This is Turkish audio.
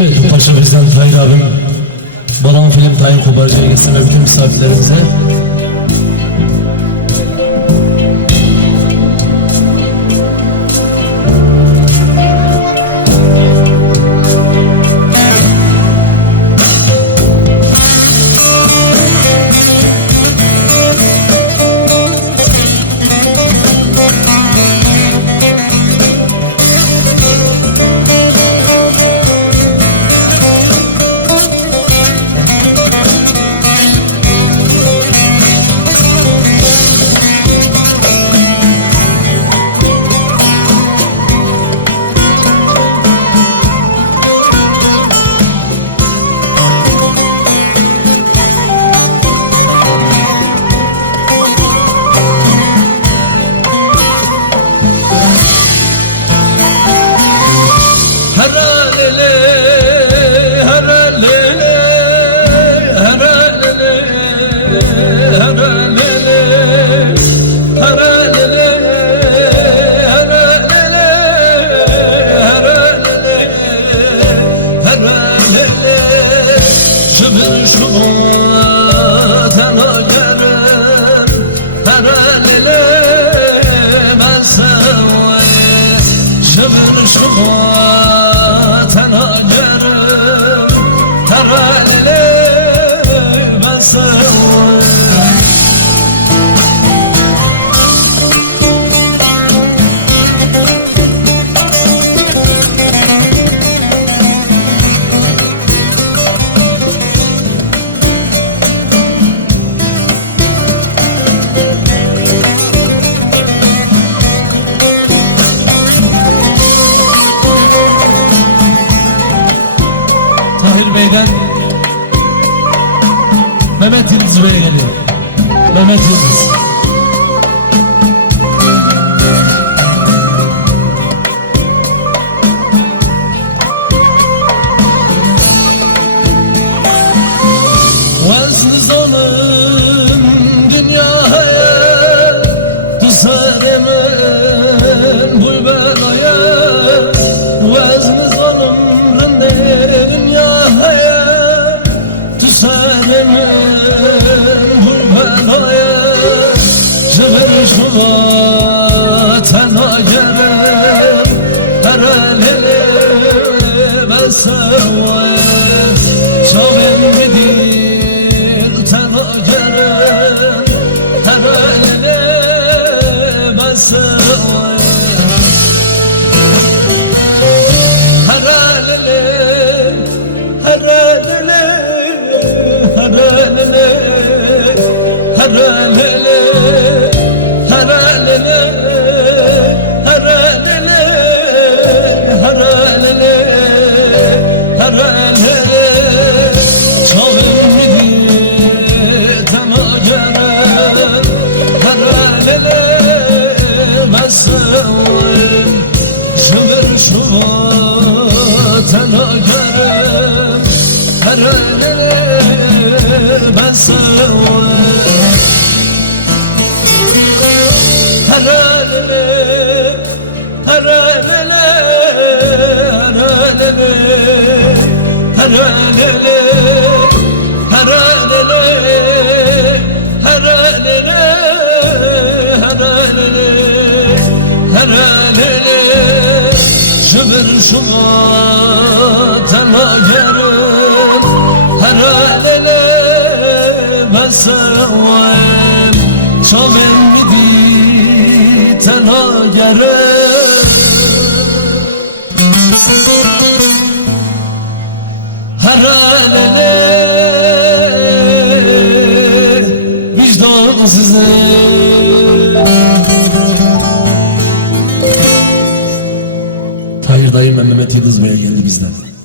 Evet, bu parça bizden Tahir abim. Baran Film Tayin Kobarcı'ya gitsin ve bütün misafirlerimize. Bey'den Mehmet Yıldız Bey'e geliyor. Mehmet Yıldız. Vazni zalim dünyaya düzelemem bu belaya. Vazni zalim dünyaya düzelemem bu belaya. Cebel şula tena gelir her elini ben sevayım. Çavim gidir tena gelir her elini ben sevayım. Ben sevim her elini, her elini, her elini, her elini, her elini, her elini, her elini, her elini. Şubir şuma tena gelir her elini ben sevim. Çavim midi tena gelir her elini vicdansızım. Tahir dayım ve Mehmet Yıldız Bey'e geldi bizden.